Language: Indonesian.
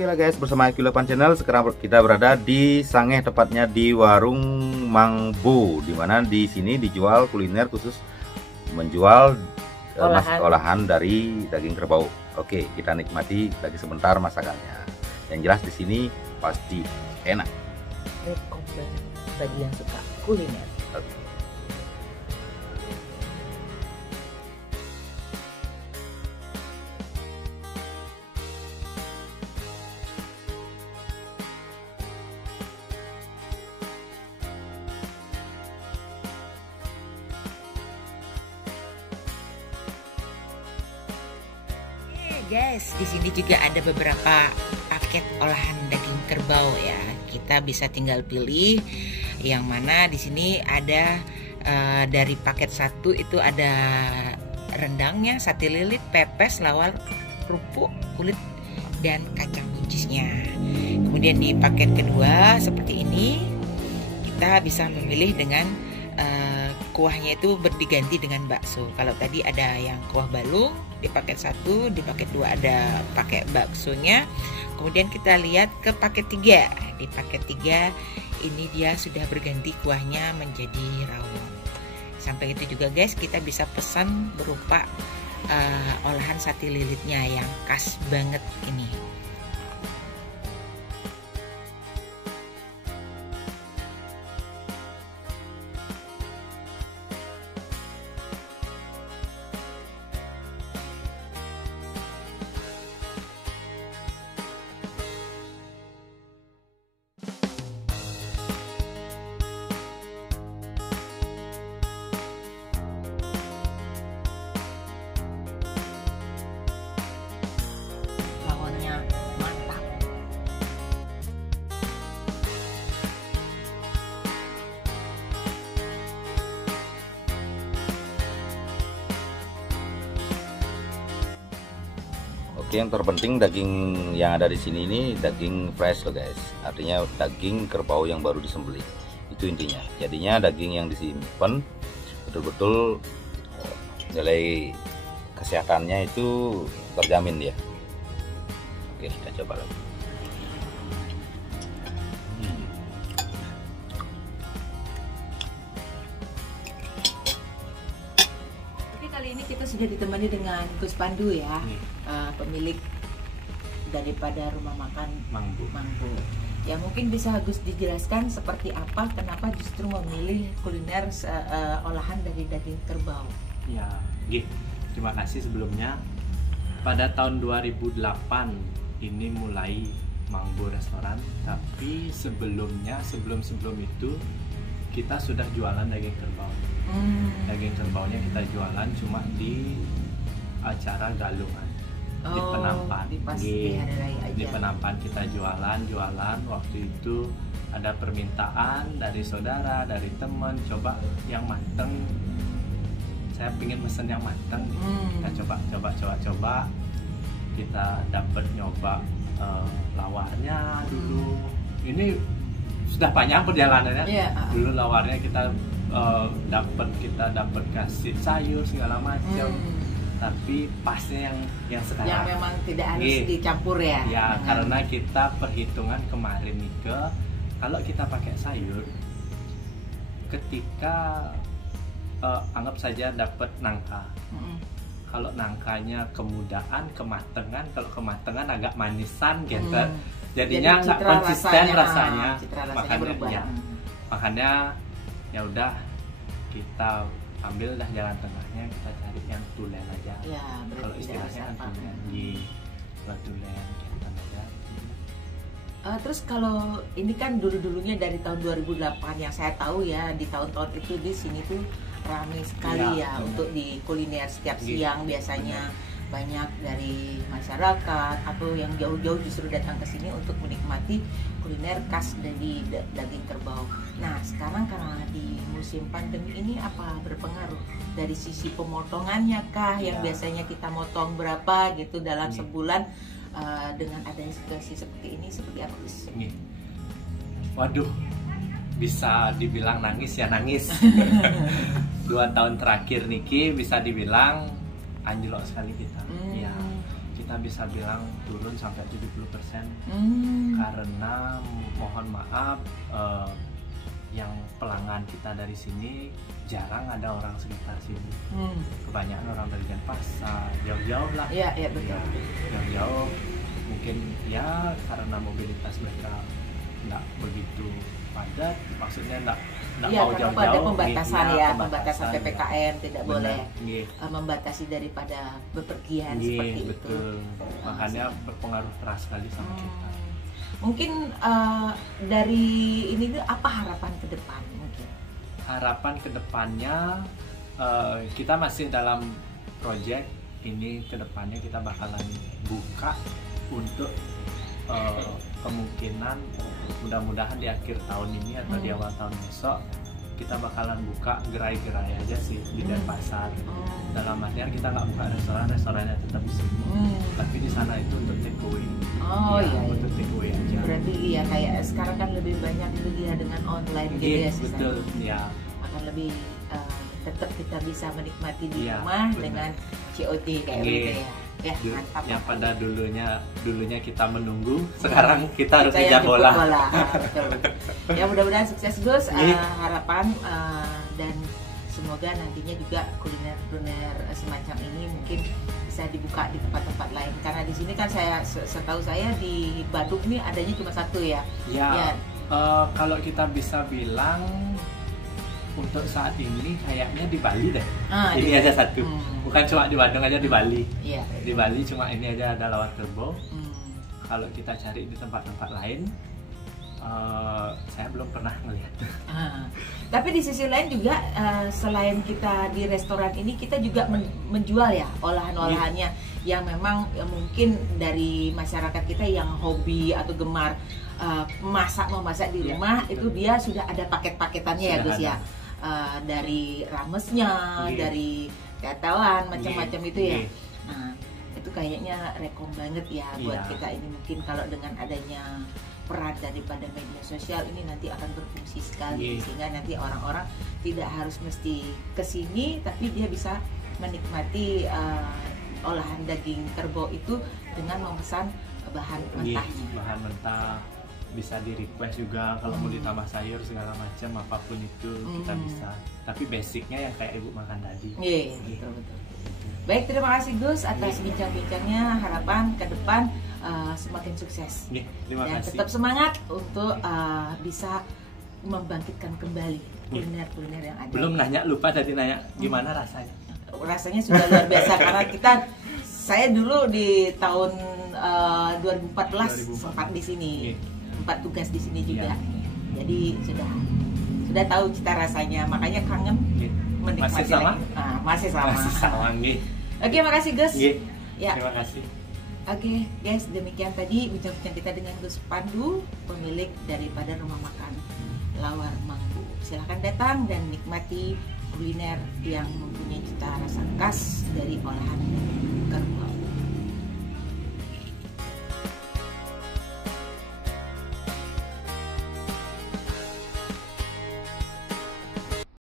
Oke lah guys, bersama Q8 Channel sekarang kita berada di Sangeh, tepatnya di warung Mang Bu, dimana di sini dijual kuliner khusus menjual olahan dari daging kerbau. Oke, kita nikmati lagi sebentar masakannya. Yang jelas di sini pasti enak. Rekomend bagi yang suka kuliner. Guys, di sini juga ada beberapa paket olahan daging kerbau ya. Kita bisa tinggal pilih yang mana. Di sini ada dari paket 1 itu ada rendangnya, sate lilit, pepes, lawar, kerupuk, kulit, dan kacang buncisnya. Kemudian di paket kedua seperti ini kita bisa memilih dengan kuahnya itu berdiganti dengan bakso. Kalau tadi ada yang kuah balung di paket 1, di paket 2 ada pakai baksonya. Kemudian kita lihat ke paket 3. Di paket 3 ini dia sudah berganti kuahnya menjadi rawon. Sampai itu juga guys, kita bisa pesan berupa olahan sate lilitnya yang khas banget ini. Oke, yang terpenting daging yang ada di sini ini daging fresh loh guys. Artinya daging kerbau yang baru disembelih. Itu intinya. Jadinya daging yang disimpan betul-betul nilai kesehatannya itu terjamin dia. Oke, kita coba lagi. Kali ini kita sudah ditemani dengan Gus Pandu ya, pemilik daripada rumah makan Mang Bu. Ya mungkin bisa Gus dijelaskan seperti apa, kenapa justru memilih kuliner olahan dari daging kerbau? Ya, terima kasih sebelumnya. Pada tahun 2008 ini mulai Mang Bu restoran, tapi sebelum itu kita sudah jualan daging kerbau. Daging kerbaunya kita jualan cuma di acara galungan, di Penampan. Di Penampan kita jualan. Waktu itu ada permintaan dari saudara, dari teman, coba yang mateng. Saya pingin mesen yang mateng. Kita coba. Kita dapat nyoba lawarnya dulu. Ini sudah panjang perjalanannya. Dulu lawarnya kita dapat kasih sayur segala macam, tapi pasnya yang sekarang yang memang tidak harus dicampur ya. Karena kita perhitungan kemarin nih, kalau kita pakai sayur, ketika anggap saja dapat nangka, kalau nangkanya kemudahan, kematangan, kalau kematangan agak manisan gitu, jadinya nggak konsisten rasanya. Makanya ya udah, kita ambil dah jalan tengahnya, kita cari yang tulen aja. Kalau istilahnya kan tulen aja. Terus kalau ini kan dulunya dari tahun 2008 yang saya tahu ya, di tahun-tahun itu di sini tuh ramai sekali untuk di kuliner setiap siang biasanya. Banyak dari masyarakat atau yang jauh-jauh justru datang ke sini untuk menikmati kuliner khas dari daging kerbau. Nah, sekarang karena di musim pandemi ini apa berpengaruh dari sisi pemotongannya kah, yang biasanya kita motong berapa gitu dalam sebulan, dengan adanya situasi seperti ini, seperti apa? Waduh, bisa dibilang nangis ya nangis. 2 tahun terakhir niki bisa dibilang anjlok sekali kita. Ya, kita bisa bilang turun sampai 70%. Karena mohon maaf, yang pelanggan kita dari sini jarang ada orang sekitar sini. Kebanyakan orang dari Denpasar, jauh-jauh lah. Iya, betul. Jauh-jauh, mungkin ya karena mobilitas mereka nggak begitu padat, maksudnya nggak mau jauh-jauh. Ada pembatasan pembatasan ya. PPKM, tidak boleh Benar, membatasi daripada bepergian seperti betul. itu. Makanya berpengaruh keras sekali sama kita. Mungkin dari ini tuh apa harapan ke depan mungkin? Harapan ke depannya, kita masih dalam project ini. Ke depannya kita bakalan buka untuk kemungkinan mudah-mudahan di akhir tahun ini atau di awal tahun besok kita bakalan buka gerai-gerai aja sih di Denpasar. Dalam artian kita nggak buka restorannya tetap di sini, tapi di sana itu untuk take away. Untuk take away aja. Berarti ya kayak sekarang kan lebih banyak itu dia dengan online gitu ya. Betul, ya. Akan lebih tetap kita bisa menikmati di rumah bener. Dengan COD kayak gitu ya. Ya, mantap. Yang pada dulunya kita menunggu, sekarang kita harus ngejar bola. Betul. Ya mudah-mudahan sukses Gus, harapan dan semoga nantinya juga kuliner semacam ini mungkin bisa dibuka di tempat-tempat lain. Karena di sini kan setahu saya di Badung ini adanya cuma satu ya. Ya. Kalau kita bisa bilang untuk saat ini kayaknya di Bali deh. Ini aja satu. Bukan cuma di Bandung aja, di Bali. Iya. Di Bali cuma ini aja ada Lawar Kerbau. Kalau kita cari di tempat-tempat lain, saya belum pernah melihat. Tapi di sisi lain juga selain kita di restoran ini, kita juga menjual ya olahan-olahannya yang memang mungkin dari masyarakat kita yang hobi atau gemar memasak di rumah, itu dia sudah ada paket-paketannya ya Gus ya. Dari ramesnya, dari tetelan, macam-macam itu ya. Nah, itu kayaknya rekom banget ya buat kita ini. Mungkin kalau dengan adanya peran daripada media sosial ini nanti akan berfungsi sekali, sehingga nanti orang-orang tidak harus mesti kesini, tapi dia bisa menikmati olahan daging kerbau itu dengan memesan bahan mentahnya. Bahan mentah bisa di request juga kalau mau ditambah sayur segala macam, apapun itu kita bisa. Tapi basicnya yang kayak ibu makan tadi. Betul. Baik, terima kasih Gus atas bincang-bincangnya. Harapan ke depan semakin sukses. Terima dan kasih. Tetap semangat untuk bisa membangkitkan kembali kuliner-kuliner yang ada. Belum lupa tadi nanya gimana rasanya. Rasanya sudah luar biasa karena saya dulu di tahun 2014 sempat di sini. Sempat tugas di sini juga. Jadi sudah tahu cita rasanya, makanya kangen menikmati. Masih sama. Oke, makasih Gus. Ya. Terima kasih. Oke, guys, demikian tadi bincang-bincang kita dengan Gus Pandu, pemilik daripada rumah makan Lawar Manggu. Silahkan datang dan nikmati kuliner yang mempunyai cita rasa khas dari olahan